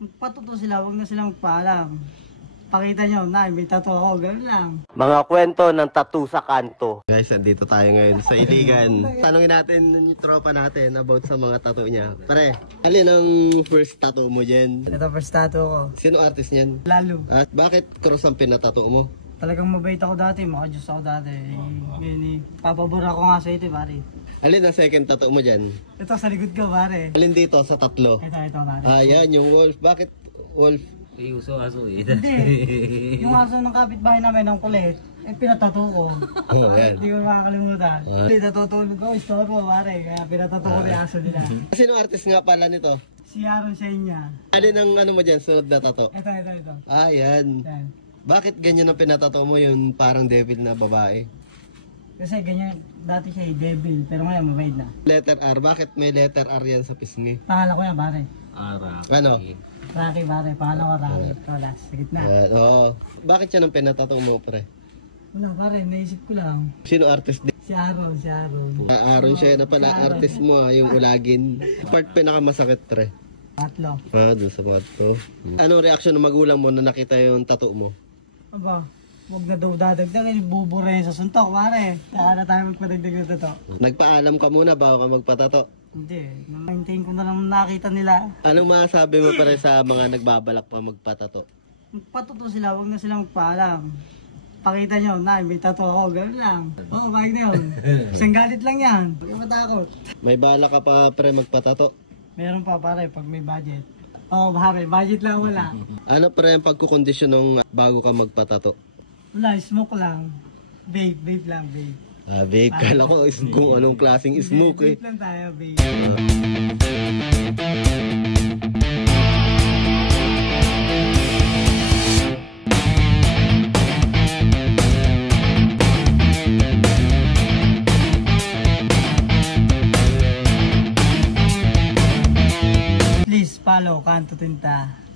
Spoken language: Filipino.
Magpatuto sila, wag na sila magpaalam. Pakita nyo, na, may tattoo ako, gano'n lang. Mga kwento ng tattoo sa kanto. Guys, andito tayo ngayon sa Iligan. Tanungin natin yung tropa natin about sa mga tattoo niya. Pare, alin ang first tattoo mo dyan? Ito first tattoo ko. Sino artist niyan? Lalo. At bakit cross ang pinatattoo mo? Talagang mabait ako dati, maka-Diyos ako dati. Papabura ko nga sa ito, pare. Alin ang second tattoo mo dyan? Ito sa likod ko, pare. Alin dito sa tatlo? Ito, pare. Ah, yan, yung wolf. Bakit wolf? Uso aso eh. Hindi. Yung aso ng kapitbahay namin ng kulit, pinatato ko. Oh, yan. Hindi ko makakalimutan. Hindi, natutulog ko, istorbo, pare. Kaya pinatato ko yung aso nila. Sino artist nga pala nito? Si Aaron Senya. Alin ang ano mo dyan, sunod na tattoo? Ito. Ah, yan. Yan. Bakit ganyan ang pinatato mo yung parang devil na babae? Kasi ganyan, dati siya devil, pero ngayon mabait na. Letter R, bakit may letter R yan sa pisngi? Pangalan ko yan, pare. Ara. Ano? Rocky, pare. Pangalan ko Rocky. Wala, sa gitna. Oo. Bakit yan ang pinatato mo, pre? Wala, pare. Naisip ko lang. Sino artist din? Si Aaron. Aaron siya na pala artist mo, yung ulagin. Part pinakamasakit, pre. Tatlo. Ah, doon sa bato. Anong reaksyon ng magulang mo na nakita yung tattoo mo? Aba, huwag na daw dadagdag. Bubura yun sa suntok, pare. Saka na tayo magpadagdag na to. Nagpaalam ka muna bago ka magpatato. Hindi. Maintain ko na lang nakita nila. Anong masasabi mo pa rin sa mga nagbabalak pa magpatato? Magpatuto sila, wag na sila magpaalam. Pakita nyo, na, may tattoo ako, gano'n lang. Oo, bakit na yun? Isang galit lang yan. Huwag ka matakot. May bala ka pa pre magpatato? Meron pa, pare, pag may budget. Oo, pare, budget lang wala. Ano pre ang pagkukondisyon nung bago ka magpatato? Wala, smoke lang. Vape lang, vape. Ah, vape. Kala ko kung anong klaseng smoke eh. Vape lang tayo, vape. Please follow Kanto Tinta.